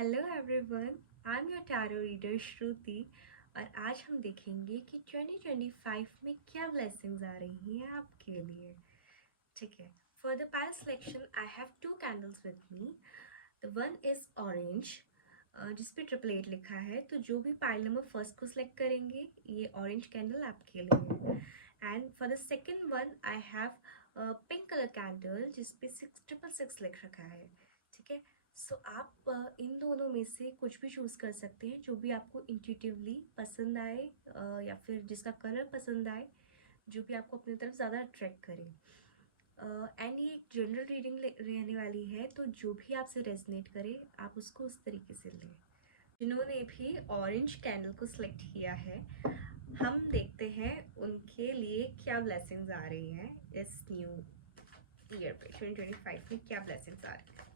Hello everyone, I am your tarot reader Shruti. और आज हम देखेंगे कि 2025 में क्या ब्लेसिंग्स आ रही हैं आपके लिए। ठीक है, for the pile selection I have two candles with me. The one is orange, जिस पे ट्रिपल एट लिखा है। तो जो भी पाइल नंबर फर्स्ट को सिलेक्ट करेंगे, ये ऑरेंज कैंडल आपके लिए है। And for the second one I have pink colour candle, जिस पे 666 लिख रखा है। ठीक है, सो आप इन दोनों में से कुछ भी चूज़ कर सकते हैं जो भी आपको इंट्यूटिवली पसंद आए, या फिर जिसका कलर पसंद आए, जो भी आपको अपनी तरफ ज़्यादा अट्रैक्ट करे। एंड ये एक जनरल रीडिंग रहने वाली है, तो जो भी आपसे रेजनेट करे आप उसको उस तरीके से लें। जिन्होंने भी ऑरेंज कैंडल को सिलेक्ट किया है, हम देखते हैं उनके लिए क्या ब्लेसिंग्स आ रही हैं इस न्यू ईयर पे। 2025 में क्या ब्लेसिंग्स आ रही हैं।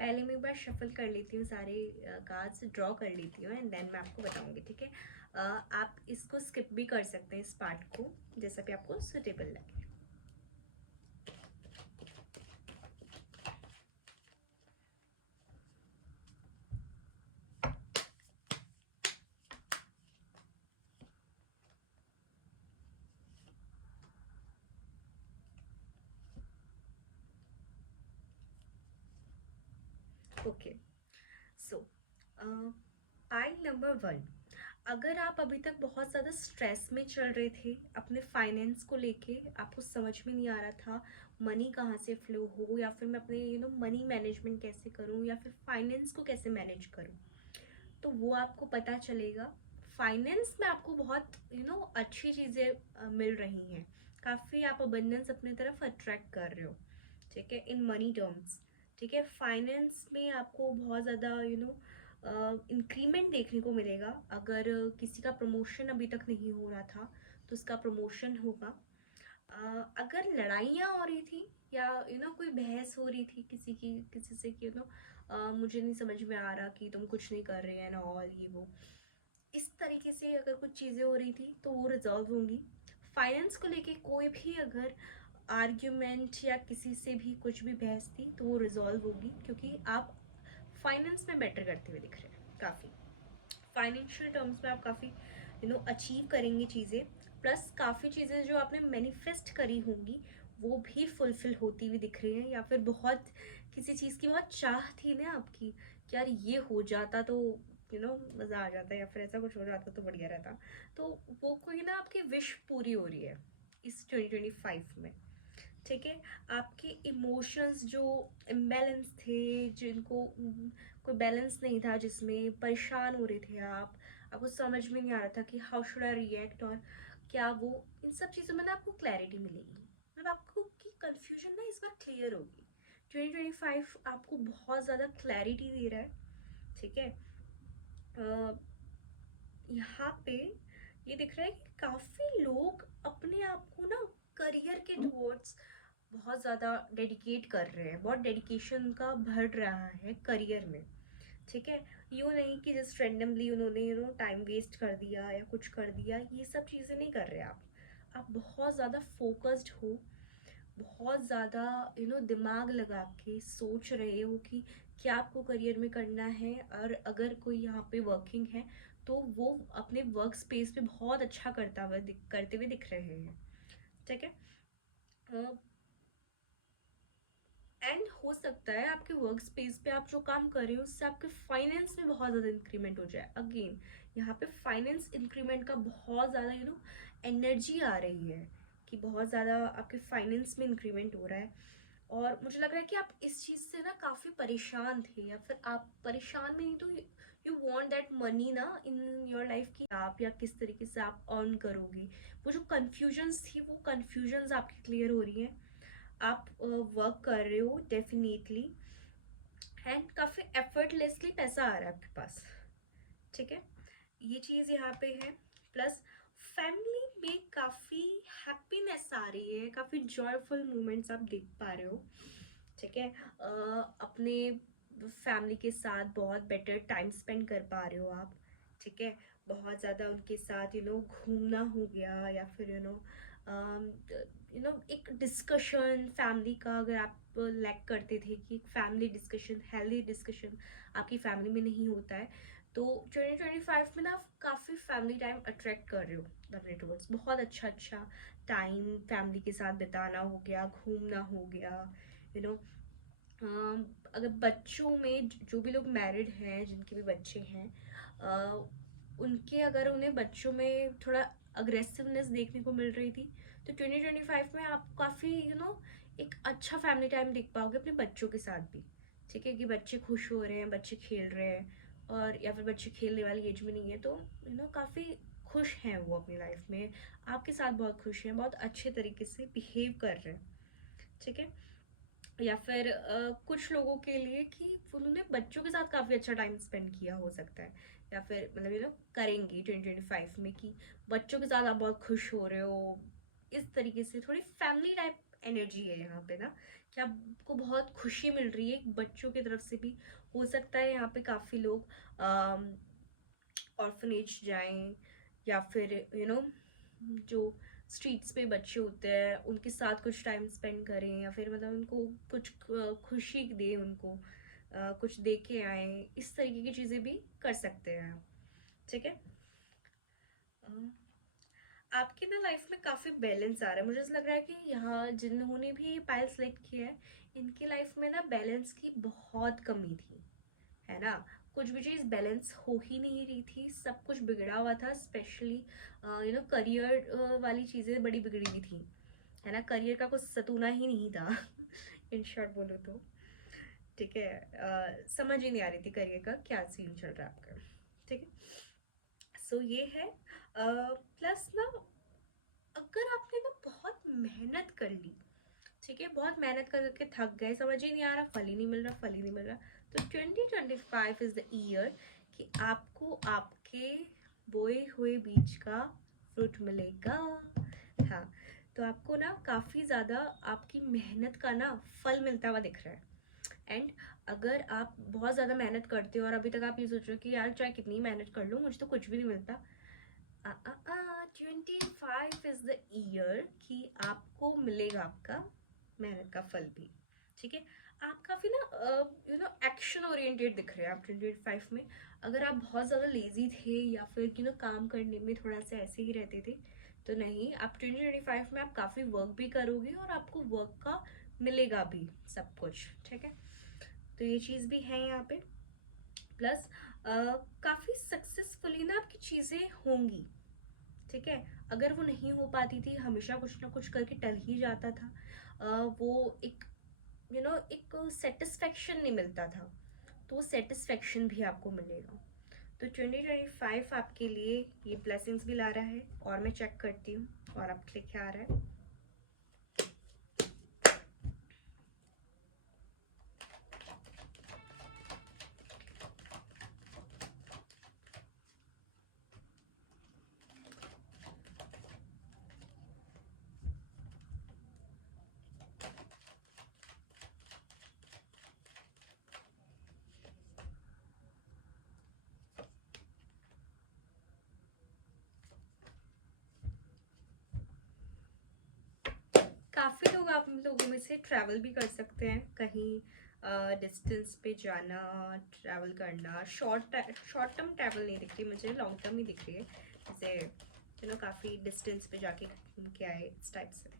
पहले मैं एक बार शफल कर लेती हूँ, सारे कार्ड्स ड्रॉ कर लेती हूँ एंड देन मैं आपको बताऊंगी। ठीक है, आप इसको स्किप भी कर सकते हैं, इस पार्ट को, जैसा भी आपको सुटेबल लगे। ओके, सो पाइल नंबर वन। अगर आप अभी तक बहुत ज़्यादा स्ट्रेस में चल रहे थे अपने फाइनेंस को लेके, आपको समझ में नहीं आ रहा था मनी कहाँ से फ्लो हो, या फिर मैं अपने मनी मैनेजमेंट कैसे करूँ, या फिर फाइनेंस को कैसे मैनेज करूँ, तो वो आपको पता चलेगा। फाइनेंस में आपको बहुत अच्छी चीज़ें मिल रही हैं। काफ़ी आप अबंडेंस अपने तरफ अट्रैक्ट कर रहे हो। ठीक है, इन मनी टर्म्स। ठीक है, फाइनेंस में आपको बहुत ज़्यादा इंक्रीमेंट देखने को मिलेगा। अगर किसी का प्रमोशन अभी तक नहीं हो रहा था तो उसका प्रमोशन होगा। अगर लड़ाइयाँ हो रही थी, या कोई बहस हो रही थी किसी से कि मुझे नहीं समझ में आ रहा कि तुम कुछ नहीं कर रहे हैं ना, और ये वो इस तरीके से अगर कुछ चीज़ें हो रही थी तो वो रिजॉल्व होंगी। फाइनेंस को लेके कोई भी अगर आर्ग्यूमेंट या किसी से भी कुछ भी बहस थी तो वो रिजॉल्व होगी, क्योंकि आप फाइनेंस में बेटर करते हुए दिख रहे हैं। काफ़ी फाइनेंशियल टर्म्स में आप काफ़ी अचीव करेंगे चीज़ें। प्लस काफ़ी चीज़ें जो आपने मैनिफेस्ट करी होंगी वो भी फुलफिल होती हुई दिख रही हैं, या फिर बहुत किसी चीज़ की बहुत चाह थी ना आपकी कि यार ये हो जाता तो मज़ा आ जाता, या फिर ऐसा कुछ हो जाता तो बढ़िया रहता। तो वो कोई ना आपकी विश पूरी हो रही है इस 2025 में। ठीक है, आपके इमोशंस जो इम्बैलेंस थे, जिनको कोई बैलेंस नहीं था, जिसमें परेशान हो रहे थे आप, आपको समझ में नहीं आ रहा था कि हाउ शुड आई रिएक्ट, और क्या वो, इन सब चीज़ों में ना आपको क्लैरिटी मिलेगी। मतलब आपको की कन्फ्यूजन ना इस बार क्लियर होगी। 2025 आपको बहुत ज़्यादा क्लैरिटी दे रहा है। ठीक है, यहाँ पे ये दिख रहा है कि काफ़ी लोग अपने आप को ना करियर के टुवर्ड्स बहुत ज़्यादा डेडिकेट कर रहे हैं। बहुत डेडिकेशन उनका बढ़ रहा है करियर में। ठीक है, यूँ नहीं कि जस्ट रैंडमली उन्होंने टाइम वेस्ट कर दिया या कुछ कर दिया, ये सब चीज़ें नहीं कर रहे आप बहुत ज़्यादा फोकस्ड हो, बहुत ज़्यादा दिमाग लगा के सोच रहे हो कि क्या आपको करियर में करना है। और अगर कोई यहाँ पे वर्किंग है तो वो अपने वर्क स्पेस पे बहुत अच्छा करते हुए दिख रहे हैं। ठीक है, एंड हो सकता है आपके वर्क स्पेस पे आप जो काम कर रहे हो उससे आपके फाइनेंस में बहुत ज़्यादा इंक्रीमेंट हो जाए। अगेन यहाँ पे फाइनेंस इंक्रीमेंट का बहुत ज़्यादा एनर्जी आ रही है कि बहुत ज़्यादा आपके फाइनेंस में इंक्रीमेंट हो रहा है। और मुझे लग रहा है कि आप इस चीज़ से ना काफ़ी परेशान थे, या फिर आप परेशान में नहीं तो यू वांट दैट मनी ना इन योर लाइफ, की आप या किस तरीके से आप अर्न करोगे। वो जो कन्फ्यूजन्स थी वो कन्फ्यूजन्स आपकी क्लियर हो रही हैं। आप वर्क कर रहे हो डेफिनेटली, एंड काफ़ी एफर्टलेसली पैसा आ रहा है आपके पास। ठीक है, ये चीज़ यहाँ पे है। प्लस रही है, काफ़ी जॉयफुल मोमेंट्स आप देख पा रहे हो, ठीक है। अपने फैमिली के साथ बहुत बेटर टाइम स्पेंड कर पा रहे हो आप, ठीक है। बहुत ज़्यादा उनके साथ घूमना हो गया, या फिर एक डिस्कशन फैमिली का, अगर आप लैक करते थे कि फैमिली डिस्कशन, हेल्दी डिस्कशन आपकी फैमिली में नहीं होता है, तो 2025 में ना आप काफ़ी फैमिली टाइम अट्रैक्ट कर रहे हो अपने टूवर्ड्स। बहुत अच्छा अच्छा टाइम फैमिली के साथ बिताना हो गया, घूमना हो गया, यू नो अगर बच्चों में जो भी लोग मैरिड हैं, जिनके भी बच्चे हैं, उनके अगर उन्हें बच्चों में थोड़ा अग्रेसिवनेस देखने को मिल रही थी, तो 2025 में आप काफ़ी एक अच्छा फैमिली टाइम देख पाओगे अपने बच्चों के साथ भी, ठीक है। कि बच्चे खुश हो रहे हैं, बच्चे खेल रहे हैं, और या फिर बच्चे खेलने वाली एज में नहीं है, तो काफ़ी खुश हैं वो अपनी लाइफ में, आपके साथ बहुत खुश हैं, बहुत अच्छे तरीके से बिहेव कर रहे हैं, ठीक है। या फिर कुछ लोगों के लिए कि उन्होंने बच्चों के साथ काफ़ी अच्छा टाइम स्पेंड किया हो सकता है, या फिर मतलब करेंगी 2025 में, कि बच्चों के साथ आप बहुत खुश हो रहे हो। इस तरीके से थोड़ी फैमिली टाइप एनर्जी है यहाँ पे ना, कि आपको बहुत खुशी मिल रही है बच्चों की तरफ से भी। हो सकता है यहाँ पे काफ़ी लोग ऑर्फनेज जाएं, या फिर जो स्ट्रीट्स पे बच्चे होते हैं उनके साथ कुछ टाइम स्पेंड करें, या फिर मतलब उनको कुछ खुशी दें, उनको कुछ दे के आए। इस तरीके की चीज़ें भी कर सकते हैं आप, ठीक है। अ, आपकी ना लाइफ में काफ़ी बैलेंस आ रहा है, मुझे ऐसा लग रहा है कि यहाँ जिन्होंने भी ये पायल सेलेक्ट किया है, इनकी लाइफ में ना बैलेंस की बहुत कमी थी, है ना। कुछ भी चीज़ बैलेंस हो ही नहीं रही थी, सब कुछ बिगड़ा हुआ था, स्पेशली करियर वाली चीज़ें बड़ी बिगड़ी हुई थी, है ना। करियर का कुछ सतूना ही नहीं था इन शॉर्ट बोलो तो, ठीक है। समझ ही नहीं आ रही थी करियर का क्या सीन चल रहा है आपका, ठीक है। सो ये है। प्लस ना, अगर आपने ना बहुत मेहनत कर ली, ठीक है, बहुत मेहनत कर करके थक गए, समझ ही नहीं आ रहा, फल ही नहीं मिल रहा, फल ही नहीं मिल रहा, तो 2025 इज द ईयर कि आपको आपके बोए हुए बीज का फ्रूट मिलेगा। हाँ, तो आपको ना काफ़ी ज़्यादा आपकी मेहनत का ना फल मिलता हुआ दिख रहा है। एंड अगर आप बहुत ज़्यादा मेहनत करते हो और अभी तक आप ये सोच रहे हो कि यार चाहे कितनी मेहनत कर लूँ मुझे तो कुछ भी नहीं मिलता, 25 इज द ईयर कि आपको मिलेगा आपका मेहनत का फल भी, ठीक है। आप काफ़ी ना एक्शन ओरिएंटेड दिख रहे हैं आप 2025 में। अगर आप बहुत ज़्यादा लेजी थे, या फिर काम करने में थोड़ा सा ऐसे ही रहते थे, तो नहीं, आप 2025 में आप काफ़ी वर्क भी करोगे, और आपको वर्क का मिलेगा भी सब कुछ, ठीक है। तो ये चीज़ भी है यहाँ पे। प्लस काफ़ी सक्सेसफुली ना आपकी चीज़ें होंगी, ठीक है। अगर वो नहीं हो पाती थी, हमेशा कुछ ना कुछ करके टल ही जाता था, वो एक एक सेटिस्फेक्शन नहीं मिलता था, तो वो सेटिस्फेक्शन भी आपको मिलेगा। तो 2025 आपके लिए ये ब्लेसिंग्स भी ला रहा है, और मैं चेक करती हूँ और आपके लिए क्या आ रहा है। काफ़ी लोग आप लोगों में से ट्रैवल भी कर सकते हैं कहीं, डिस्टेंस पे जाना, ट्रैवल करना। शॉर्ट टर्म ट्रैवल नहीं दिख रही मुझे, लॉन्ग टर्म ही दिख रही है, जैसे काफ़ी डिस्टेंस पे जाके घूम के आए, इस टाइप से।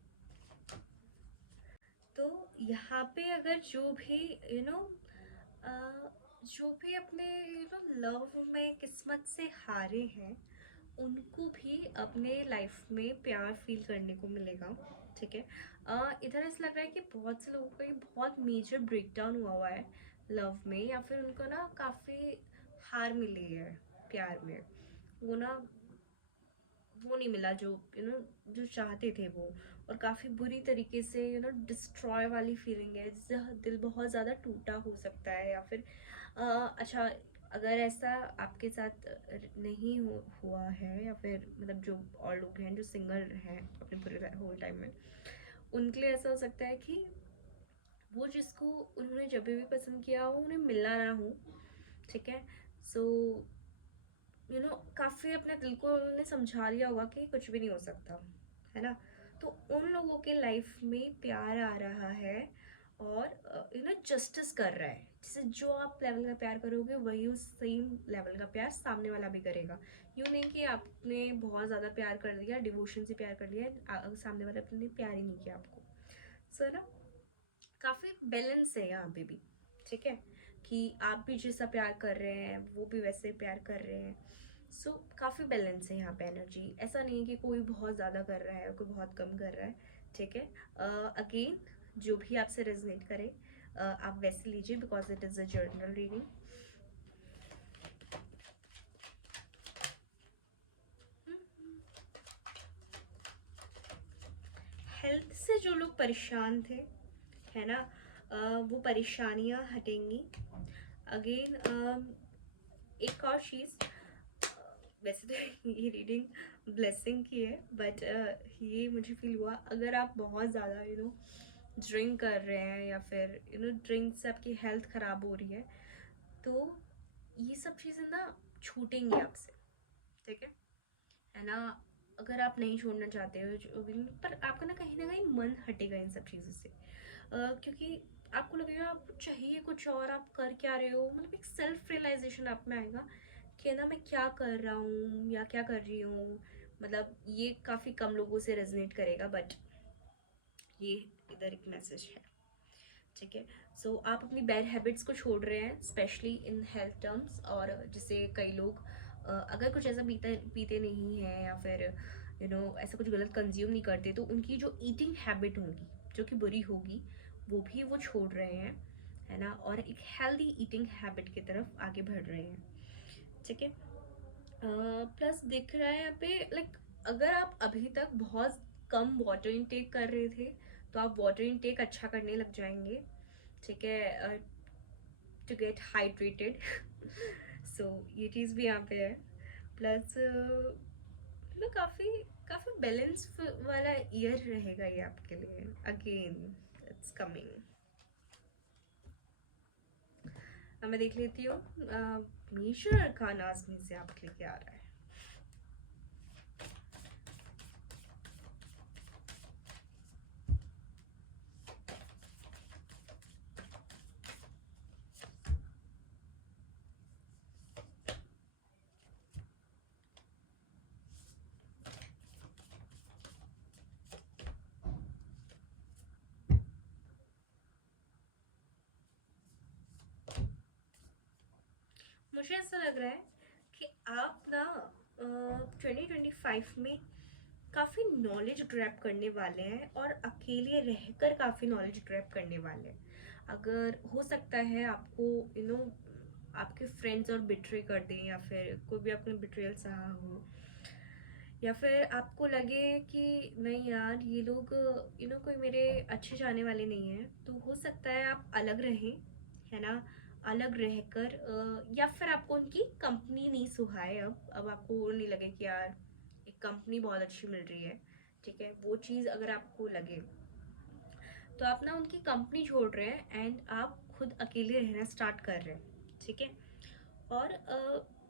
तो यहाँ पे अगर जो भी यू नो जो भी अपने लव में किस्मत से हारे हैं, उनको भी अपने लाइफ में प्यार फील करने को मिलेगा, ठीक है। इधर ऐसा लग रहा है कि बहुत से लोगों का ये बहुत मेजर ब्रेकडाउन हुआ हुआ है लव में, या फिर उनको ना काफ़ी हार मिली है प्यार में, वो ना वो नहीं मिला जो जो चाहते थे वो, और काफ़ी बुरी तरीके से डिस्ट्रॉय वाली फीलिंग है, जिससे दिल बहुत ज़्यादा टूटा हो सकता है, या फिर अच्छा, अगर ऐसा आपके साथ नहीं हुआ है, या फिर मतलब जो और लोग हैं जो सिंगल हैं अपने पूरे होल टाइम में, उनके लिए ऐसा हो सकता है कि वो जिसको उन्होंने जब भी पसंद किया हो उन्हें मिलना ना हो। ठीक है। सो काफ़ी अपने दिल को उन्होंने समझा लिया होगा कि कुछ भी नहीं हो सकता, है ना। तो उन लोगों के लाइफ में प्यार आ रहा है, और जस्टिस कर रहा है। जैसे जो आप लेवल का प्यार करोगे वही उस सेम लेवल का प्यार सामने वाला भी करेगा। यूँ नहीं कि आपने बहुत ज़्यादा प्यार कर दिया, डिवोशन से प्यार कर लिया, सामने वाले ने प्यार ही नहीं किया आपको। सो ना, काफ़ी बैलेंस है यहाँ पे भी। ठीक है, कि आप भी जैसा प्यार कर रहे हैं वो भी वैसे प्यार कर रहे हैं। सो काफ़ी बैलेंस है यहाँ पे एनर्जी। ऐसा नहीं है कि कोई बहुत ज़्यादा कर रहा है, कोई बहुत कम कर रहा है। ठीक है। अगेन, जो भी आपसे रेजोनेट करे आप वैसे लीजिए, because it is a journal reading. Health से जो लोग परेशान थे, है ना, वो परेशानियाँ हटेंगी। अगेन, एक और चीज़, वैसे तो ये रीडिंग ब्लेसिंग की है, बट ये मुझे फील हुआ, अगर आप बहुत ज़्यादा ड्रिंक कर रहे हैं, या फिर ड्रिंक से आपकी हेल्थ ख़राब हो रही है, तो ये सब चीज़ें ना छूटेंगी आपसे। ठीक है ना। अगर आप नहीं छोड़ना चाहते हो जो भी, पर आपका ना कहीं मन हटेगा इन सब चीज़ों से, क्योंकि आपको लगेगा आप चाहिए कुछ और, आप कर क्या रहे हो, मतलब एक सेल्फ रियलाइजेशन आप में आएगा कि ना मैं क्या कर रहा हूँ या क्या कर रही हूँ। मतलब ये काफ़ी कम लोगों से रेजोनेट करेगा, बट ये इधर एक मैसेज है। ठीक है। सो आप अपनी बैड हैबिट्स को छोड़ रहे हैं, स्पेशली इन हेल्थ टर्म्स। और जैसे कई लोग अगर कुछ ऐसा पीते पीते नहीं हैं, या फिर ऐसा कुछ गलत कंज्यूम नहीं करते, तो उनकी जो ईटिंग हैबिट होगी जो कि बुरी होगी, वो भी वो छोड़ रहे हैं, है ना, और एक हेल्दी ईटिंग हैबिट की तरफ आगे बढ़ रहे हैं। ठीक है। प्लस दिख रहा है यहाँ पे, लाइक अगर आप अभी तक बहुत कम वाटर इनटेक कर रहे थे, तो आप वाटर इनटेक अच्छा करने लग जाएंगे। ठीक है, टू गेट हाइड्रेटेड। सो ये चीज़ भी यहाँ पे है। प्लस मतलब काफ़ी काफ़ी बैलेंस वाला ईयर रहेगा ये आपके लिए। Again, it's coming. अब मैं देख लेती हूँ मेजर अरकानास में से आपके लिए क्या आ रहा है। मुझे ऐसा लग रहा है कि आप ना 2025 में काफ़ी नॉलेज ग्रैब करने वाले हैं, और अकेले रहकर काफ़ी नॉलेज ग्रैब करने वाले हैं। अगर हो सकता है आपको आपके फ्रेंड्स और बिट्रे कर दें, या फिर कोई भी आपने बिट्रेयल सहा हो, या फिर आपको लगे कि नहीं यार ये लोग कोई मेरे अच्छे जाने वाले नहीं हैं, तो हो सकता है आप अलग रहें, है ना। अलग रहकर या फिर आपको उनकी कंपनी नहीं सुहाए, अब आपको वो नहीं लगे कि यार एक कंपनी बहुत अच्छी मिल रही है। ठीक है, वो चीज़ अगर आपको लगे, तो आप ना उनकी कंपनी छोड़ रहे हैं एंड आप खुद अकेले रहना स्टार्ट कर रहे हैं। ठीक है। और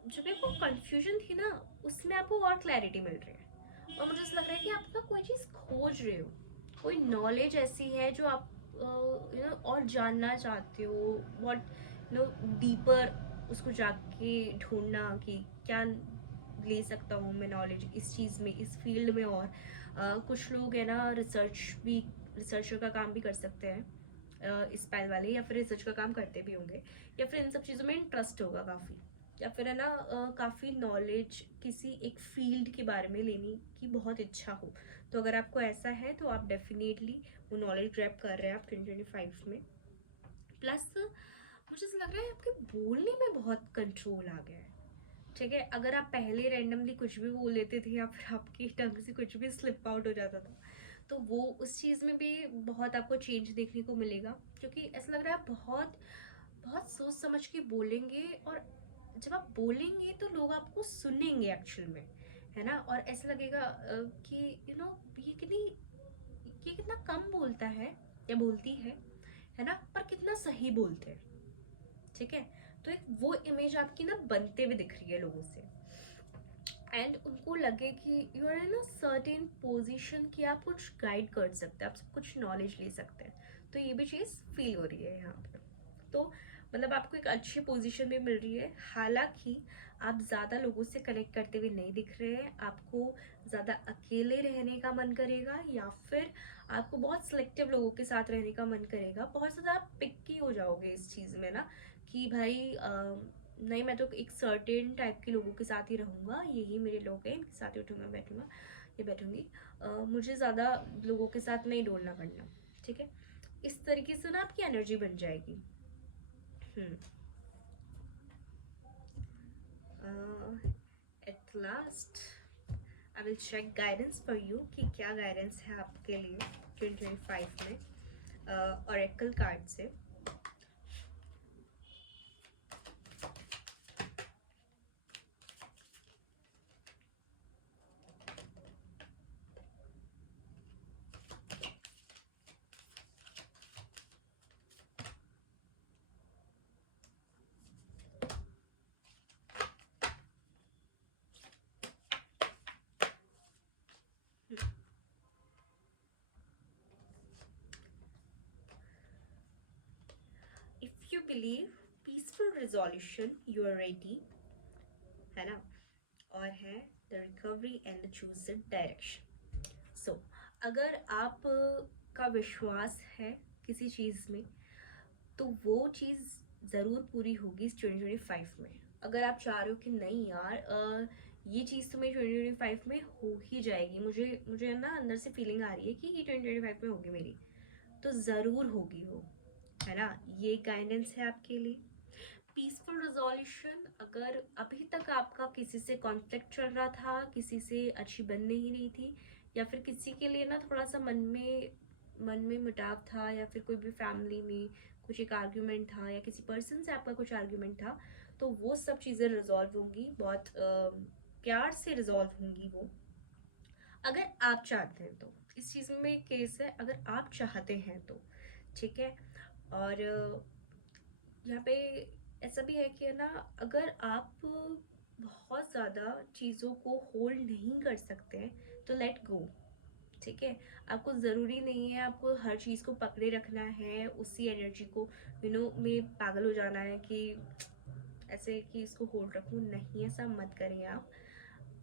जो भी आपको कंफ्यूजन थी ना, उसमें आपको और क्लैरिटी मिल रही है, और मुझे ऐसा लग रहा है कि आप ना कोई चीज़ खोज रहे हो, कोई नॉलेज ऐसी है जो आप और जानना चाहते हो, बहुत डीपर उसको जाके ढूंढना कि क्या ले सकता हूँ मैं नॉलेज इस चीज़ में, इस फील्ड में। और कुछ लोग है ना रिसर्चर का काम भी कर सकते हैं, इस स्पाइल वाले, या फिर रिसर्च का काम करते भी होंगे, या फिर इन सब चीज़ों में इंटरेस्ट होगा काफ़ी, या फिर है ना काफ़ी नॉलेज किसी एक फील्ड के बारे में लेने की बहुत इच्छा हो। तो अगर आपको ऐसा है तो आप डेफिनेटली वो नॉलेज ग्रैब कर रहे हैं आप 2025 में। प्लस मुझे ऐसा लग रहा है आपके बोलने में बहुत कंट्रोल आ गया है। ठीक है, अगर आप पहले रैंडमली कुछ भी बोल देते थे, या फिर आपकी टंग से कुछ भी स्लिप आउट हो जाता था, तो वो उस चीज़ में भी बहुत आपको चेंज देखने को मिलेगा, क्योंकि ऐसा लग रहा है आप बहुत बहुत सोच समझ के बोलेंगे, और जब आप बोलेंगे तो लोग आपको सुनेंगे एक्चुअल में, है ना। और ऐसा लगेगा कि यू नो ये कितना कम बोलता है या बोलती है ना, पर कितना सही बोलते हैं। ठीक है, तो एक वो इमेज आपकी ना बनते हुए दिख रही है लोगों से, एंड उनको लगे कि you are in a certain position कि आप कुछ गाइड कर सकते हैं, आप कुछ नॉलेज ले सकते हैं। तो ये भी चीज़ फील हो रही है यहाँ पे। तो मतलब आपको एक अच्छी पोजीशन में मिल रही है, हालांकि आप ज़्यादा लोगों से कनेक्ट करते हुए नहीं दिख रहे हैं। आपको ज़्यादा अकेले रहने का मन करेगा, या फिर आपको बहुत सिलेक्टिव लोगों के साथ रहने का मन करेगा। बहुत ज़्यादा आप पिक्की हो जाओगे इस चीज़ में ना, कि भाई नहीं, मैं तो एक सर्टेन टाइप के लोगों के साथ ही रहूँगा, यही मेरे लोग हैं, इनके साथ ही उठूँगा बैठूँगा या बैठूँगी। मुझे ज़्यादा लोगों के साथ नहीं डोलना पड़ना। ठीक है, इस तरीके से ना आपकी एनर्जी बन जाएगी। At last I will check guidance for you कि क्या गाइडेंस है आपके लिए 2025 में ऑरेकल कार्ड से। If you believe peaceful resolution you are ready, है ना। और है the recovery and the choose direction. So अगर आप का विश्वास है किसी चीज़ में, तो वो चीज़ ज़रूर पूरी होगी इस 2025 में। अगर आप चाह रहे हो कि नहीं यार, ये चीज़ तो मेरी 2025 में हो ही जाएगी, मुझे मुझे ना अंदर से फीलिंग आ रही है कि ये 2025 में होगी मेरी, तो ज़रूर होगी वो, है ना। ये गाइडेंस है आपके लिए। पीसफुल रिजोल्यूशन, अगर अभी तक आपका किसी से कॉन्फ्लिक्ट चल रहा था, किसी से अच्छी बन ही नहीं थी, या फिर किसी के लिए ना थोड़ा सा मन में मुटाव था, या फिर कोई भी फैमिली में कुछ एक आर्ग्यूमेंट था, या किसी पर्सन से आपका कुछ आर्ग्यूमेंट था, तो वो सब चीज़ें रिजॉल्व होंगी, बहुत प्यार से रिजॉल्व होंगी वो, अगर आप चाहते हैं तो। इस चीज़ में केस है, अगर आप चाहते हैं तो। ठीक है। और यहाँ पे ऐसा भी है कि ना, अगर आप बहुत ज़्यादा चीज़ों को होल्ड नहीं कर सकते हैं तो लेट गो। ठीक है, आपको ज़रूरी नहीं है आपको हर चीज़ को पकड़े रखना है, उसी एनर्जी को में पागल हो जाना है कि ऐसे कि इसको होल्ड रखूँ। नहीं, ऐसा मत करें आप।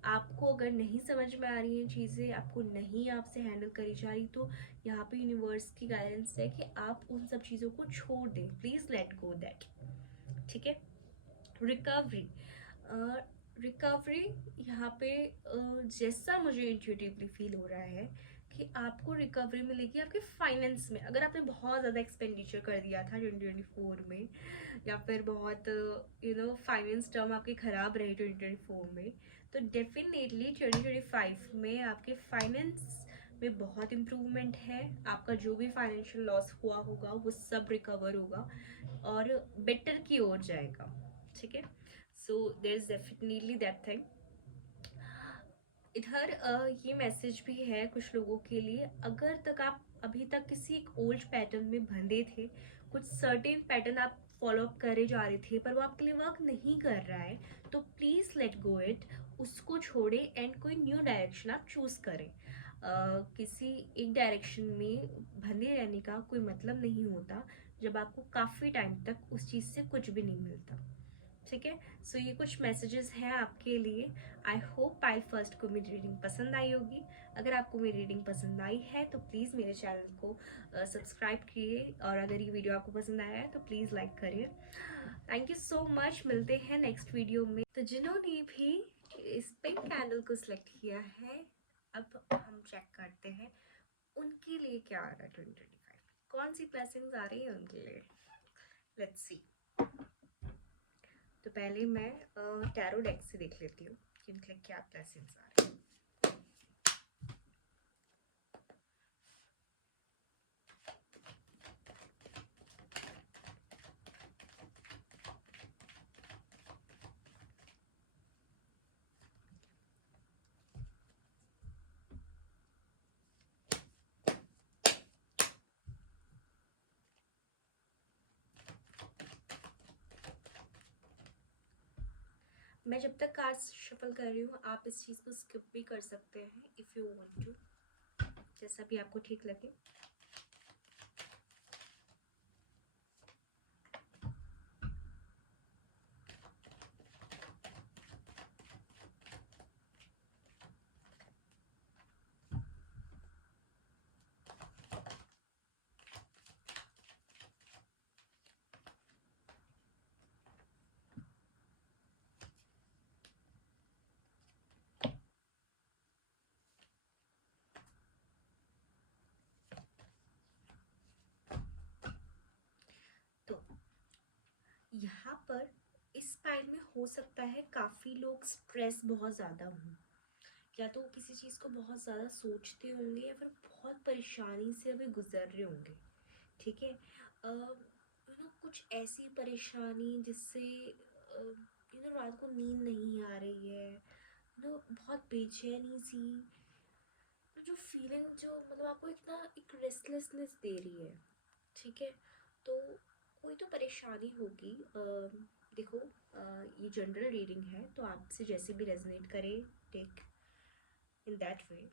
आपको अगर नहीं समझ में आ रही हैं चीज़ें, आपको नहीं आपसे हैंडल करी जा रही, तो यहाँ पे यूनिवर्स की गाइडेंस है कि आप उन सब चीज़ों को छोड़ दें, प्लीज़ लेट गो दैट। ठीक है। रिकवरी, रिकवरी यहाँ पे जैसा मुझे इंट्यूटिवली फील हो रहा है कि आपको रिकवरी मिलेगी आपके फाइनेंस में। अगर आपने बहुत ज़्यादा एक्सपेंडिचर कर दिया था 2024 में, या फिर बहुत फाइनेंस टर्म आपके ख़राब रहे 2024 में, तो डेफिनेटली 2025 में आपके फाइनेंस में बहुत इम्प्रूवमेंट है। आपका जो भी फाइनेंशियल लॉस हुआ होगा वो सब रिकवर होगा और बेटर की ओर जाएगा। ठीक है, so there is definitely that thing. इधर ये मैसेज भी है कुछ लोगों के लिए, अगर तक आप अभी तक किसी एक ओल्ड पैटर्न में बंधे थे, कुछ सर्टेन पैटर्न आप फॉलो अप करे जा रहे थे, पर वो आपके लिए वर्क नहीं कर रहा है, तो प्लीज़ लेट गो इट, उसको छोड़े एंड कोई न्यू डायरेक्शन आप चूज़ करें। किसी एक डायरेक्शन में बंधे रहने का कोई मतलब नहीं होता जब आपको काफ़ी टाइम तक उस चीज़ से कुछ भी नहीं मिलता। ठीक है, सो ये कुछ मैसेजेस हैं आपके लिए। आई होप पाइल फर्स्ट को मेरी रीडिंग पसंद आई होगी। अगर आपको मेरी रीडिंग पसंद आई है तो प्लीज़ मेरे चैनल को सब्सक्राइब करिए, और अगर ये वीडियो आपको पसंद आया है तो प्लीज़ लाइक करिए। थैंक यू सो मच, मिलते हैं नेक्स्ट वीडियो में। तो जिन्होंने भी इस पिंक कैंडल को सिलेक्ट किया है, अब हम चेक करते हैं उनके लिए क्या आ रहा है 2025, कौन सी ब्लेसिंग्स आ रही है उनके लिए। Let's see. तो पहले मैं टैरो डेक से देख लेती हूँ कि उनके लिए क्या ब्लेसिंग्स आ रही हैं। मैं जब तक कार्ड्स शफल कर रही हूँ आप इस चीज़ को स्किप भी कर सकते हैं इफ़ यू वांट टू, जैसा भी आपको ठीक लगे। तो यहाँ पर इस पाइल में हो सकता है काफ़ी लोग स्ट्रेस बहुत ज़्यादा हों, या तो किसी चीज़ को बहुत ज़्यादा सोचते होंगे या फिर बहुत परेशानी से अभी गुजर रहे होंगे। ठीक है, कुछ ऐसी परेशानी जिससे रात को नींद नहीं आ रही है, बहुत बेचैनी सी, जो फीलिंग जो मतलब आपको इतना एक रेस्टलेसनेस दे रही है। ठीक है, तो कोई तो परेशानी होगी। देखो, ये जनरल रीडिंग है तो आपसे जैसे भी रेजोनेट करे, टेक इन दैट वे।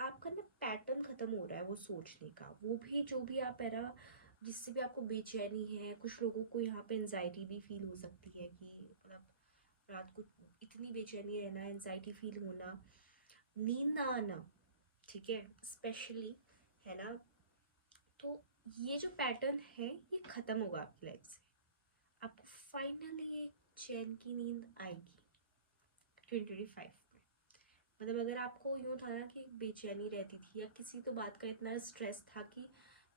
आपका ना पैटर्न खत्म हो रहा है वो सोचने का, वो भी जो भी आप है ना, जिससे भी आपको बेचैनी है। कुछ लोगों को यहाँ पे एनजाइटी भी फील हो सकती है कि मतलब रात को इतनी बेचैनी रहना, एनजाइटी फील होना, नींद ना आना। ठीक है, स्पेशली, है ना। तो ये जो पैटर्न है ये खत्म होगा आपकी लाइफ से। आपको फाइनली एक चैन की नींद आएगी 2025 में। मतलब अगर आपको यूँ था ना कि बेचैनी रहती थी या किसी तो बात का इतना स्ट्रेस था कि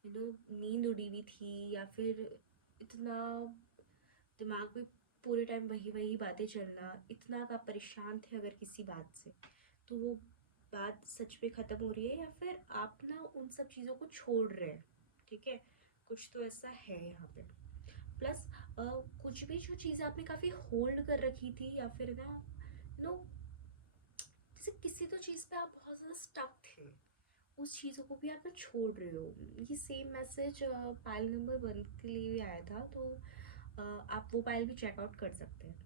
नींद उड़ी हुई थी, या फिर इतना दिमाग में पूरे टाइम वही वही बातें चलना, इतना आप परेशान थे अगर किसी बात से, तो वो बात सच में ख़त्म हो रही है, या फिर आप ना उन सब चीज़ों को छोड़ रहे हैं। ठीक है, कुछ तो ऐसा है यहाँ पे। प्लस कुछ भी जो चीज़ें आपने काफ़ी होल्ड कर रखी थी, या फिर ना नो जैसे किसी तो चीज़ पे आप बहुत ज़्यादा स्टक थे, उस चीज़ों को भी आप ना छोड़ रहे हो। ये सेम मैसेज पाइल नंबर 1 के लिए भी आया था, तो आप वो पाइल भी चेकआउट कर सकते हैं।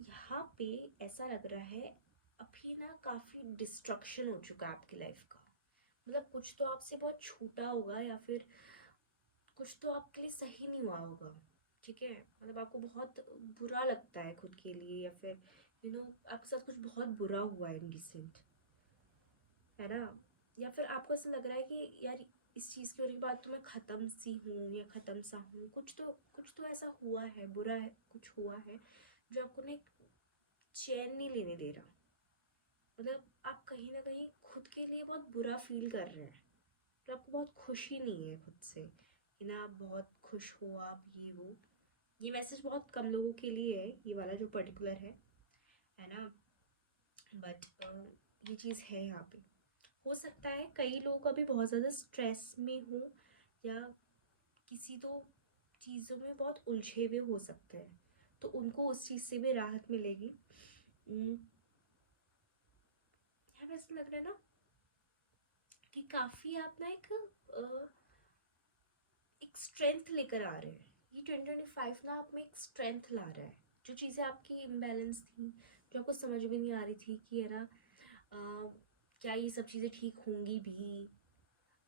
यहाँ पे ऐसा लग रहा है अभी ना काफ़ी डिस्ट्रक्शन हो चुका है आपकी लाइफ का। मतलब कुछ तो आपसे बहुत छूटा होगा, या फिर कुछ तो आपके लिए सही नहीं हुआ होगा। ठीक है, मतलब आपको बहुत बुरा लगता है खुद के लिए, या फिर आपके साथ कुछ बहुत बुरा हुआ है इन रिसेंट, है ना। या फिर आपको ऐसा लग रहा है कि यार इस चीज़ की होने के बाद तो मैं ख़त्म सी हूँ या ख़त्म सा हूँ, कुछ तो ऐसा हुआ है, बुरा है, कुछ हुआ है जो आपको ना एक चैन नहीं लेने दे रहा। मतलब आप कहीं ना कहीं खुद के लिए बहुत बुरा फील कर रहे हैं, तो आपको बहुत खुशी नहीं है खुद से कि ना आप बहुत खुश हो, आप ये हो। ये मैसेज बहुत कम लोगों के लिए है, ये वाला जो पर्टिकुलर है ना। बट ये चीज़ है यहाँ पे। हो सकता है कई लोग अभी बहुत ज़्यादा स्ट्रेस में हो, या किसी तो चीज़ों में बहुत उलझे हुए हो सकते हैं, तो उनको उस चीज़ से भी राहत मिलेगी। यार ऐसा लग रहा है ना कि काफ़ी आप ना एक स्ट्रेंथ लेकर आ रहे हैं। ये 2025 ना आप में एक स्ट्रेंथ ला रहा है। जो चीज़ें आपकी इम्बैलेंस थी, जो आपको समझ में नहीं आ रही थी कि है ना क्या ये सब चीज़ें ठीक होंगी भी,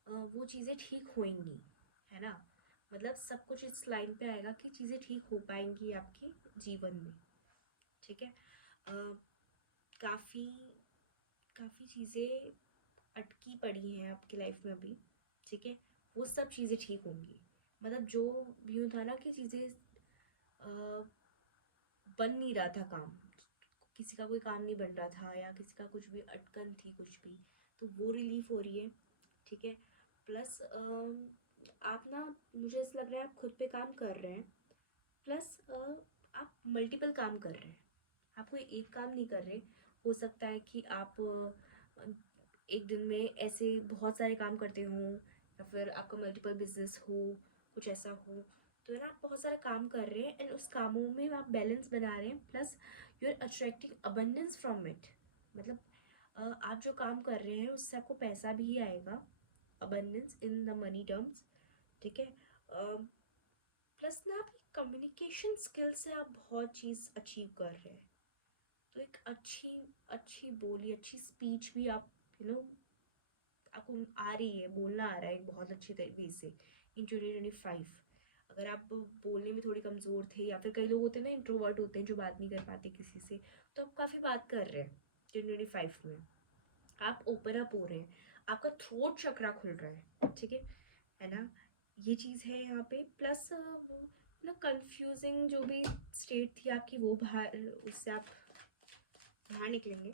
वो चीज़ें ठीक होंगी, है ना। मतलब सब कुछ इस लाइन पे आएगा कि चीज़ें ठीक हो पाएंगी आपके जीवन में। ठीक है, काफ़ी काफ़ी चीज़ें अटकी पड़ी हैं आपकी लाइफ में अभी। ठीक है, वो सब चीज़ें ठीक होंगी। मतलब जो यूँ था ना कि चीज़ें बन नहीं रहा था काम, किसी का कोई काम नहीं बन रहा था, या किसी का कुछ भी अटकन थी कुछ भी, तो वो रिलीफ हो रही है। ठीक है, प्लस आप ना, मुझे ऐसा लग रहा है आप खुद पे काम कर रहे हैं, प्लस आप मल्टीपल काम कर रहे हैं। आप कोई एक काम नहीं कर रहे। हो सकता है कि आप एक दिन में ऐसे बहुत सारे काम करते हों, या फिर आपका मल्टीपल बिजनेस हो, कुछ ऐसा हो। तो है ना, आप बहुत सारा काम कर रहे हैं एंड उस कामों में आप बैलेंस बना रहे हैं, plus you are attracting abundance from it. मतलब आप जो काम कर रहे हैं उससे आपको पैसा भी आएगा, abundance in the money terms. ठीक है, प्लस ना आपकी कम्युनिकेशन स्किल से आप बहुत चीज़ अचीव कर रहे हैं। तो एक अच्छी अच्छी बोली, अच्छी स्पीच भी आप यू नो आपको आ रही है, बोलना आ रहा है एक बहुत अच्छी वे से इन 2025। अगर आप बोलने में थोड़ी कमज़ोर थे, या फिर कई लोग होते हैं ना इंट्रोवर्ट होते हैं जो बात नहीं कर पाते किसी से, तो आप काफ़ी बात कर रहे हैं 2025 में। आप ओपन अप हो रहे हैं, आपका थ्रोट चक्रा खुल रहा है, ठीक है ना? ये चीज़ है यहाँ पे। प्लस ना कंफ्यूजिंग जो भी स्टेट थी आपकी, वो बाहर, उससे आप बाहर निकलेंगे।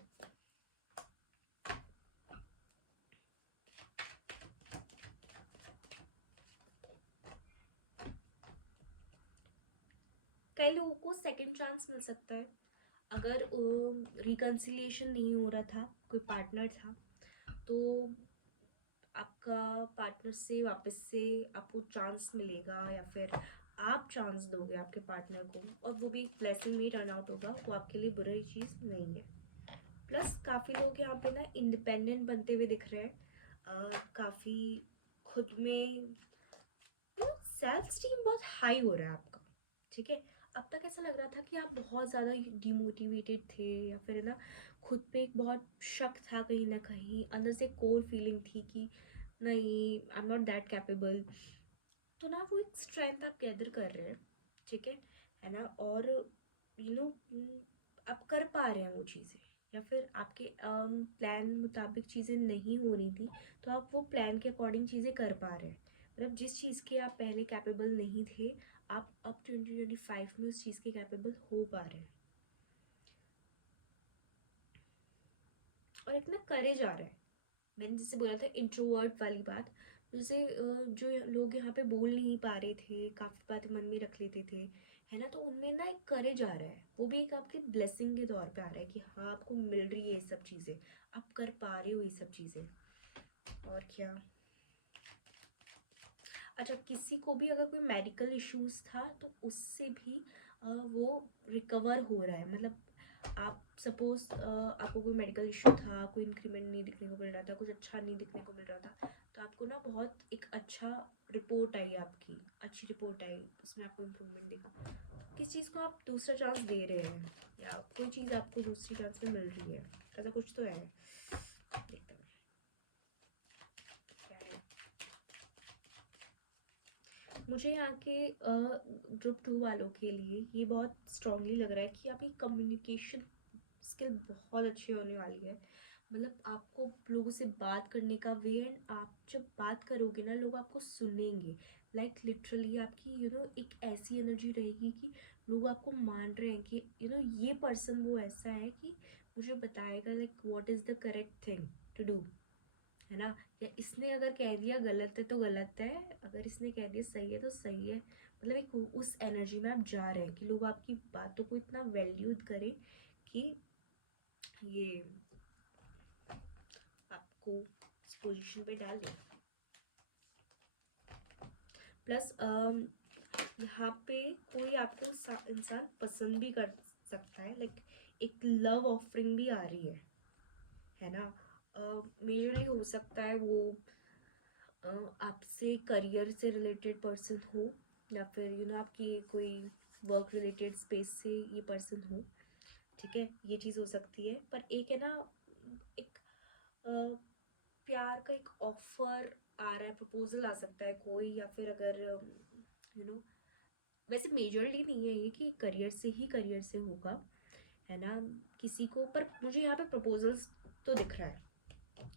कई लोगों को सेकंड चांस मिल सकता है। अगर रिकन्सिलिएशन नहीं हो रहा था, कोई पार्टनर था, तो आपका पार्टनर से वापस से आपको चांस मिलेगा, या फिर आप चांस दोगे आपके पार्टनर को, और वो भी एक ब्लेसिंग में टर्न आउट होगा, वो आपके लिए बुरी चीज़ नहीं है। प्लस काफ़ी लोग यहाँ पे ना इंडिपेंडेंट बनते हुए दिख रहे हैं, काफ़ी खुद में सेल्फ स्टीम बहुत हाई हो रहा है आपका, ठीक है? अब तक ऐसा लग रहा था कि आप बहुत ज़्यादा डिमोटिवेटेड थे, या फिर है ना खुद पे एक बहुत शक था, कहीं ना कहीं अंदर से कोर फीलिंग थी कि नहीं, I am not that capable. तो ना वो एक स्ट्रेंथ आप गैदर कर रहे हैं, ठीक है ना? और यू नो आप कर पा रहे हैं वो चीज़ें, या फिर आपके प्लान मुताबिक चीज़ें नहीं हो रही थी, तो आप वो प्लान के अकॉर्डिंग चीज़ें कर पा रहे हैं। मतलब जिस चीज़ के आप पहले कैपेबल नहीं थे, आप अब 2025 में उस चीज़ के कैपेबल हो पा रहे हैं। और एक ना करेज आ रहा है। मैंने जैसे बोला था इंट्रोवर्ट वाली बात, जैसे जो लोग यहाँ पे बोल नहीं पा रहे थे, काफ़ी बातें मन में रख लेते थे, है ना? तो उनमें ना एक करेज आ रहा है, वो भी एक आपकी ब्लेसिंग के तौर पे आ रहा है कि हाँ, आपको मिल रही है ये सब चीज़ें, आप कर पा रहे हो ये सब चीज़ें। और क्या? अच्छा, किसी को भी अगर कोई मेडिकल इश्यूज था, तो उससे भी वो रिकवर हो रहा है। मतलब आप सपोज आपको कोई मेडिकल इशू था, कोई इंक्रीमेंट नहीं दिखने को मिल रहा था, कुछ अच्छा नहीं दिखने को मिल रहा था, तो आपको ना बहुत एक अच्छा रिपोर्ट आई, आपकी अच्छी रिपोर्ट आई, उसमें आपको इम्प्रूवमेंट दिखा। किस चीज़ को आप दूसरा चांस दे रहे हैं, या कोई चीज़ आपको दूसरी चांस में मिल रही है, ऐसा कुछ तो है। देखते हैं क्या है। मुझे यहाँ के ग्रुप 2 वालों के लिए ये बहुत स्ट्रांगली लग रहा है कि आपकी कम्युनिकेशन स्किल बहुत अच्छी होने वाली है। मतलब आपको लोगों से बात करने का वे, एंड आप जब बात करोगे ना, लोग आपको सुनेंगे। लाइक लिटरली आपकी एक ऐसी एनर्जी रहेगी कि लोग आपको मान रहे हैं कि ये पर्सन वो ऐसा है कि मुझे बताएगा like what is the correct thing to do, है ना? या इसने अगर कह दिया गलत है तो गलत है, अगर इसने कह दिया सही है तो सही है। मतलब एक उस एनर्जी में आप जा रहे हैं कि लोग आपकी बातों को इतना वैल्यू करें कि ये आपको इस पोजीशन पे डाल दें। प्लस यहाँ पे कोई आपको इंसान पसंद भी कर सकता है, लाइक एक लव ऑफरिंग भी आ रही है ना? मेजरली हो सकता है वो आपसे करियर से रिलेटेड पर्सन हो, या फिर आपकी कोई वर्क रिलेटेड स्पेस से ये पर्सन हो, ठीक है? ये चीज़ हो सकती है। पर एक है ना, एक अ, प्यार का एक ऑफर आ रहा है, प्रपोजल आ सकता है कोई, या फिर अगर यू नो वैसे मेजरली नहीं है ये कि करियर से होगा, है ना? किसी को, पर मुझे यहाँ पे प्रपोजल्स तो दिख रहा है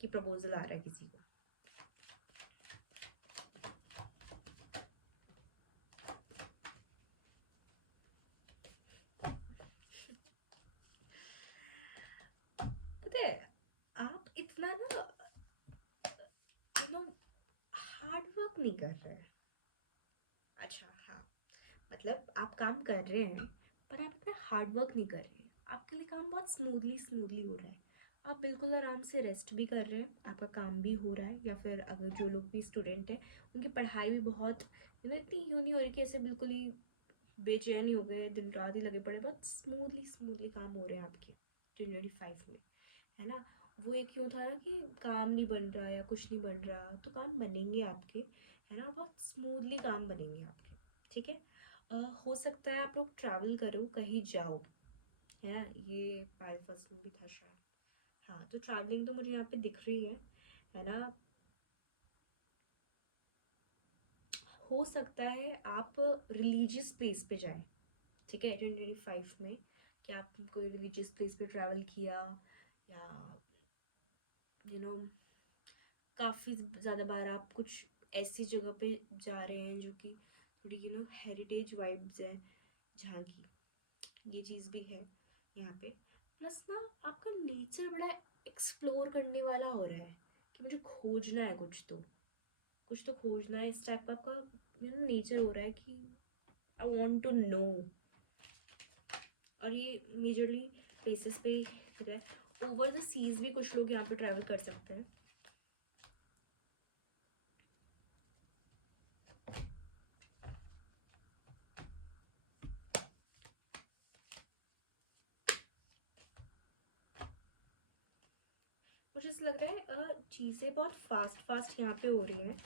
कि प्रपोजल आ रहा है किसी को। पता है, आप इतना ना हार्ड वर्क नहीं कर रहे हैं। अच्छा, हाँ, मतलब आप काम कर रहे हैं, पर आप इतना हार्ड वर्क नहीं कर रहे हैं। आपके लिए काम बहुत स्मूथली स्मूथली हो रहा है। आप बिल्कुल आराम से रेस्ट भी कर रहे हैं, आपका काम भी हो रहा है, या फिर अगर जो लोग भी स्टूडेंट हैं, उनकी पढ़ाई भी बहुत इतनी यूँ नहीं हो रही कि ऐसे बिल्कुल ही बेचैन ही हो गए, दिन रात ही लगे पड़े। बहुत स्मूथली स्मूथली काम हो रहे हैं आपके 2025 में, है ना? वो एक क्यों था ना कि काम नहीं बन रहा या कुछ नहीं बन रहा, तो काम बनेंगे आपके, है ना, बहुत स्मूथली काम बनेंगे आपके। ठीक है। हो सकता है आप लोग ट्रैवल करो, कहीं जाओ, है ना, ये पायल फर्स्ट में भी था शायद। हाँ, तो ट्रैवलिंग तो मुझे यहाँ पे दिख रही है ना। हो सकता है आप रिलीजियस प्लेस पे जाएं। ठीक है, 2025 में, कि आप कोई रिलीजियस प्लेस पे ट्रैवल किया, या यू नो काफ़ी ज़्यादा बार आप कुछ ऐसी जगह पे जा रहे हैं जो कि थोड़ी हेरिटेज वाइब्स है जहाँ की, ये चीज़ भी है यहाँ पे। प्लस ना, आपका नेचर बड़ा एक्सप्लोर करने वाला हो रहा है, कि मुझे खोजना है कुछ तो खोजना है, इस टाइप का आपका नेचर हो रहा है कि आई वांट टू नो। और ये मेजरली प्लेसेस पे होता है। ओवर द सीज भी कुछ लोग यहाँ पे ट्रैवल कर सकते हैं। मुझे ऐसा लग रहा है चीज़ें बहुत फास्ट फास्ट यहाँ पे हो रही हैं।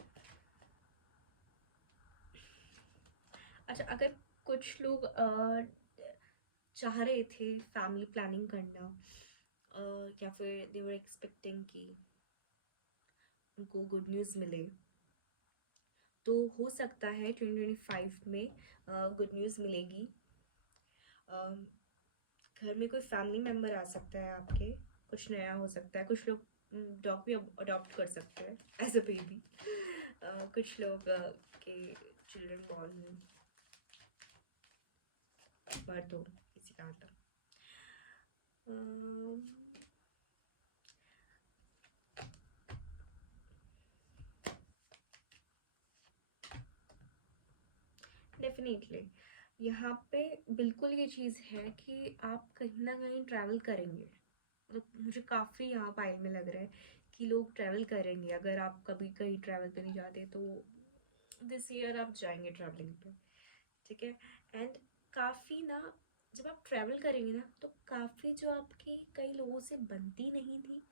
अच्छा, अगर कुछ लोग चाह रहे थे फैमिली प्लानिंग करना, या फिर दे वर एक्सपेक्टिंग कि उनको गुड न्यूज़ मिले, तो हो सकता है 2025 में गुड न्यूज़ मिलेगी। घर में कोई फैमिली मेम्बर आ सकता है आपके, कुछ नया हो सकता है। कुछ लोग डॉग भी अडॉप्ट कर सकते हैं एज अ बेबी। कुछ लोग के चिल्ड्रन बॉर्न, बर्थ हो किसी का आता। डेफिनेटली यहाँ पे बिल्कुल ये चीज़ है कि आप कहीं ना कहीं ट्रैवल करेंगे। मतलब मुझे काफ़ी यहाँ पाइल में लग रहा है कि लोग ट्रैवल करेंगे। अगर आप कभी कहीं ट्रैवल पे नहीं जाते तो दिस ईयर आप जाएंगे ट्रैवलिंग पे। ठीक है। एंड काफ़ी ना, जब आप ट्रैवल करेंगे ना, तो काफ़ी जो आपकी कई लोगों से बनती नहीं थी,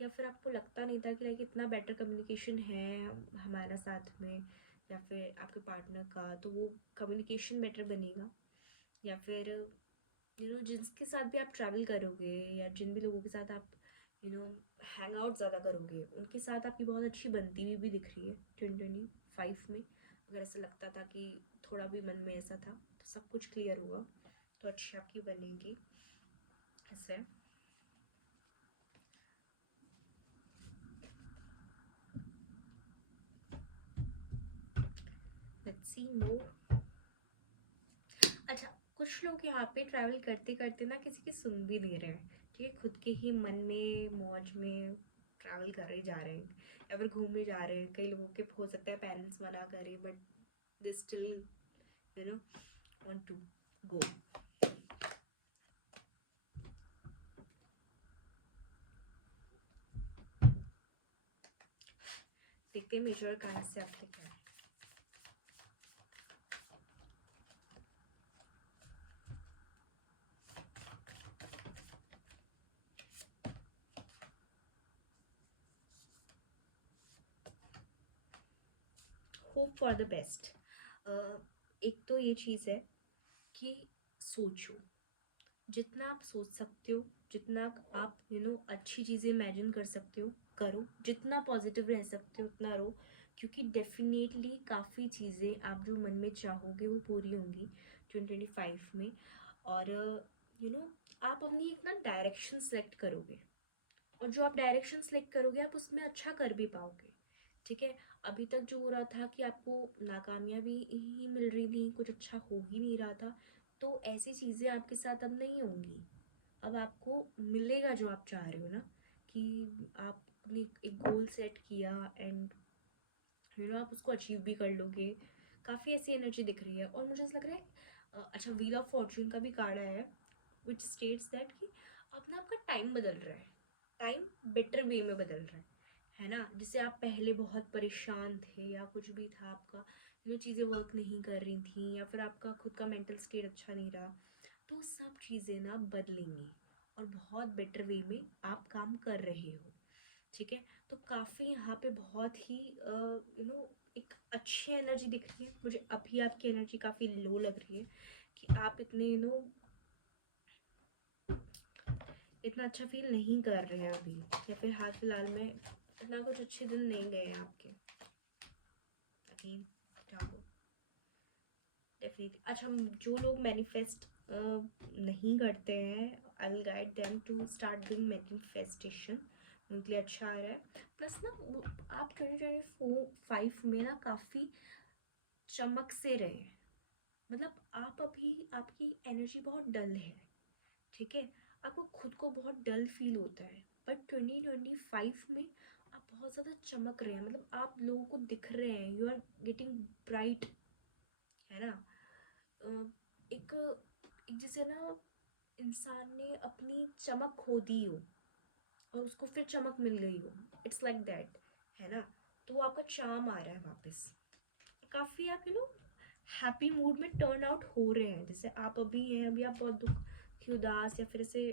या फिर आपको लगता नहीं था कि लाइक इतना बेटर कम्युनिकेशन है हमारा साथ में, या फिर आपके पार्टनर का, तो वो कम्युनिकेशन बेटर बनेगा। या फिर जिसके साथ भी आप ट्रैवल करोगे, या जिन भी लोगों के साथ आप हैंग आउट ज़्यादा करोगे, उनके साथ आपकी बहुत अच्छी बनती हुई भी दिख रही है 2025 में। अगर ऐसा लगता था कि थोड़ा भी मन में ऐसा था, तो सब कुछ क्लियर हुआ, तो अच्छी आपकी बनेगी ऐसे। लेट्स सी मोर। अच्छा, कुछ लोग यहाँ पे ट्रैवल करते करते ना किसी की सुन भी नहीं रहे हैं। ठीक है, खुद के ही मन में मौज में ट्रैवल कर ही जा रहे हैं, या फिर घूमने जा रहे हैं। कई लोगों के हो सकता है पेरेंट्स मना करें, but they still want to go. देखते हैं मेजर कहाँ से आपके क्या है। Hope for the best. एक तो ये चीज़ है कि सोचो, जितना आप सोच सकते हो, जितना आप अच्छी चीज़ें इमेजिन कर सकते हो, करो। जितना पॉजिटिव रह सकते हो उतना रहो, क्योंकि डेफिनेटली काफ़ी चीज़ें आप जो मन में चाहोगे वो पूरी होंगी 2025 में। और यू नो आप अपनी एक ना डायरेक्शन सेलेक्ट करोगे, और जो आप डायरेक्शन सेलेक्ट करोगे आप उसमें अच्छा कर भी पाओगे। ठीक है। अभी तक जो हो रहा था कि आपको नाकामयाबी ही मिल रही थी, कुछ अच्छा हो ही नहीं रहा था, तो ऐसी चीज़ें आपके साथ अब नहीं होंगी। अब आपको मिलेगा जो आप चाह रहे हो ना, कि आपने एक गोल सेट किया, एंड आप उसको अचीव भी कर लोगे। काफ़ी ऐसी एनर्जी दिख रही है। और मुझे ऐसा लग रहा है अच्छा, व्हील ऑफ फॉर्चून का भी कार्ड आया है, विच स्टेट्स दैट कि अब ना आपका टाइम बदल रहा है, टाइम बेटर वे में बदल रहा है ना। जिससे आप पहले बहुत परेशान थे, या कुछ भी था आपका, चीज़ें वर्क नहीं कर रही थी, या फिर आपका खुद का मेंटल स्टेट अच्छा नहीं रहा, तो सब चीज़ें ना बदलेंगी, और बहुत बेटर वे में आप काम कर रहे हो। ठीक है। तो काफ़ी यहाँ पे बहुत ही एक अच्छी एनर्जी दिख रही है मुझे। अभी आपकी एनर्जी काफ़ी लो लग रही है कि आप इतने इतना अच्छा फील नहीं कर रहे हैं अभी, या फिर हाल फिलहाल में इतना कुछ अच्छे दिन नहीं गए हैं आपके। अगेन जाओ डेफिनेटली। अच्छा, जो लोग मैनिफेस्ट नहीं करते हैं, I will guide them to start doing manifestation. उनके लिए अच्छा आ रहा है। प्लस ना आप 2025 में ना काफ़ी चमक से रहे। मतलब आप अभी, आपकी एनर्जी बहुत डल है, ठीक है। आपको खुद को बहुत डल फील होता है, बट 2025 में आप बहुत ज़्यादा चमक रहे हैं। मतलब आप लोगों को दिख रहे हैं, यू आर गेटिंग ब्राइट, है ना। अ, एक एक जैसे ना इंसान ने अपनी चमक खो दी हो और उसको फिर चमक मिल गई हो, इट्स लाइक दैट, है ना। तो वो आपका चार्म आ रहा है वापस। काफ़ी आप हैप्पी मूड में टर्न आउट हो रहे हैं। जैसे आप अभी हैं, अभी आप बहुत दुख की उदास या फिर ऐसे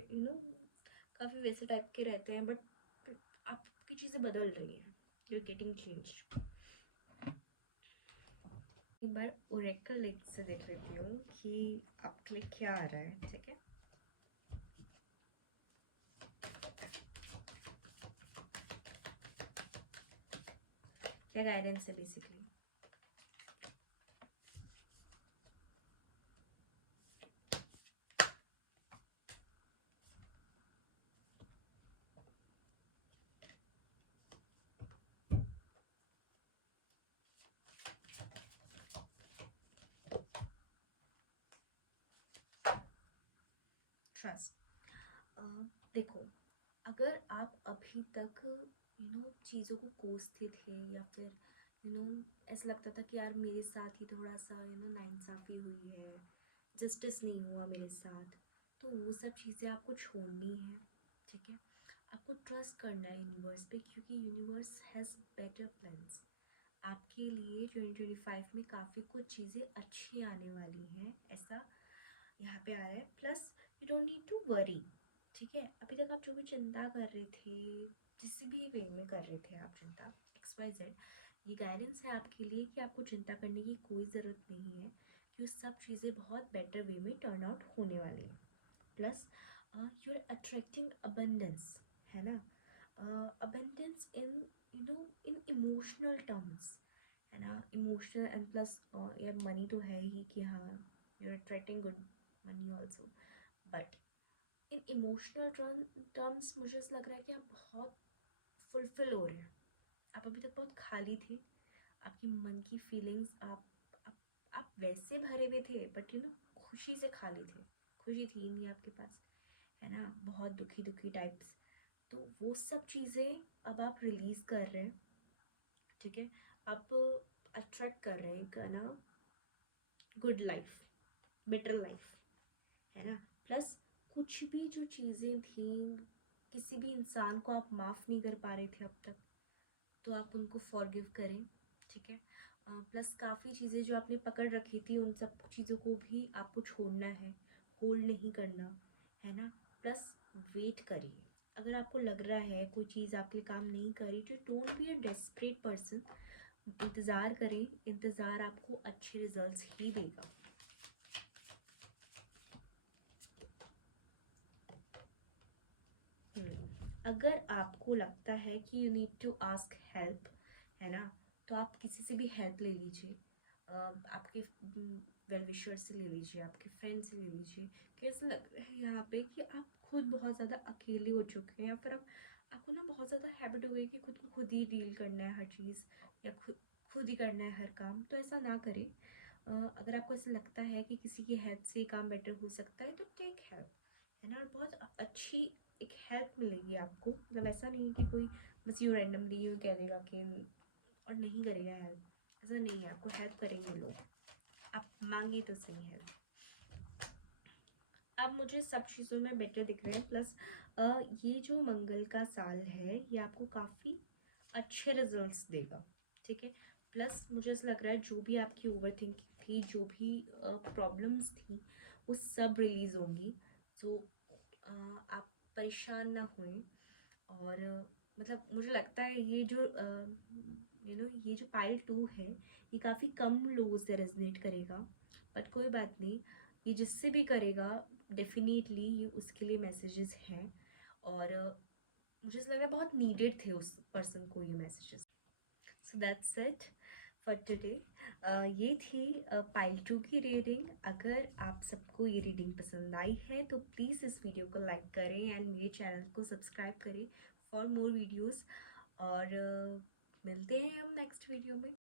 काफ़ी वैसे टाइप के रहते हैं, बट आपकी चीज़ें बदल रही हैं, यू आर गेटिंग चेंज। एक बार ओरेकल लेक से देख लेती हूँ कि आपके लिए क्या आ रहा है, ठीक है। क्या गाइडेंस है बेसिकली। ट्रस्ट। देखो, अगर आप अभी तक चीज़ों को कोसते थे, या फिर ऐसा लगता था कि यार मेरे साथ ही थोड़ा सा नाइंसाफ़ी हुई है, जस्टिस नहीं हुआ मेरे साथ, तो वो सब चीज़ें आपको छोड़नी है, ठीक है। आपको ट्रस्ट करना है यूनिवर्स पे, क्योंकि यूनिवर्स हैज़ बेटर प्लान्स आपके लिए। 2025 में काफ़ी कुछ चीज़ें अच्छी आने वाली हैं, ऐसा यहाँ पे आ रहा है। Plus you don't need to worry, ठीक है। अभी तक आप जो भी चिंता कर रहे थे, जिस भी वे में कर रहे थे आप चिंता, XYZ, ये गाइडेंस है आपके लिए कि आपको चिंता करने की कोई ज़रूरत नहीं है, कि सब चीज़ें बहुत बेटर वे में टर्न आउट होने वाली हैं। Plus you are attracting abundance, है ना। Abundance in in emotional terms, है ना। इमोशनल एंड प्लस यार मनी तो है ही कि हाँ, you are attracting good money also, but in emotional terms मुझे ऐसा लग रहा है कि आप बहुत फुलफिल हो रहे हैं। आप अभी तक बहुत खाली थे, आपकी मन की फीलिंग्स, आप, आप वैसे भरे हुए थे, बट खुशी से खाली थे, खुशी थी नहीं आपके पास, है ना। बहुत दुखी दुखी टाइप्स। तो वो सब चीज़ें अब आप रिलीज़ कर रहे हैं, ठीक है। आप अट्रैक्ट कर रहे हैं एक गुड लाइफ, बेटर लाइफ, है ना। प्लस कुछ भी जो चीज़ें थी, किसी भी इंसान को आप माफ़ नहीं कर पा रहे थे अब तक, तो आप उनको फॉरगिव करें, ठीक है। प्लस काफ़ी चीज़ें जो आपने पकड़ रखी थी, उन सब चीज़ों को भी आपको छोड़ना है, होल्ड नहीं करना, है ना। प्लस वेट करिए। अगर आपको लग रहा है कोई चीज़ आपके लिए काम नहीं करी, तो don't be a desperate person. इंतज़ार करें, इंतज़ार आपको अच्छे रिजल्ट्स ही देगा। अगर आपको लगता है कि you need to ask help, है ना, तो आप किसी से भी हेल्प ले लीजिए। आपके वेल विशर से ले लीजिए, आपके फ्रेंड से ले लीजिए। कैसा लग रहा है यहाँ पे कि आप खुद बहुत ज़्यादा अकेले हो चुके हैं, या फिर आपको ना बहुत ज़्यादा हैबिट हो गई कि खुद को खुद ही डील करना है हर चीज़, या खुद खुद ही करना है हर काम। तो ऐसा ना करें। अगर आपको ऐसा लगता है कि किसी की हेल्प से काम बेटर हो सकता है, तो टेक हेल्प, है ना। और बहुत अच्छी एक हेल्प मिलेगी आपको। मतलब ऐसा नहीं है कि कोई बस यूँ रैंडमली यूँ कह देगा कि और नहीं करेगा हेल्प, ऐसा नहीं है। आपको हेल्प करेंगे लोग, आप मांगे तो सही हेल्प। आप मुझे सब चीज़ों में बेटर दिख रहे हैं। प्लस ये जो मंगल का साल है, ये आपको काफ़ी अच्छे रिजल्ट्स देगा, ठीक है। प्लस मुझे ऐसा लग रहा है जो भी आपकी ओवर थिंकिंग थी, जो भी प्रॉब्लम्स थी, वो सब रिलीज़ होंगी। सो आप परेशान ना हुए। और मतलब मुझे लगता है ये जो ये जो पाइल 2 है ये काफ़ी कम लोगों से रेजनेट करेगा, बट कोई बात नहीं, ये जिससे भी करेगा डेफिनेटली ये उसके लिए मैसेजेस हैं। और मुझे ऐसा लग रहा है बहुत नीडेड थे उस पर्सन को ये messages. So that's it for today. ये थी पाइल 2 की रीडिंग। अगर आप सबको ये रीडिंग पसंद आई है तो प्लीज़ इस वीडियो को लाइक करें एंड मेरे चैनल को सब्सक्राइब करें फॉर मोर वीडियोस। और मिलते हैं हम नेक्स्ट वीडियो में।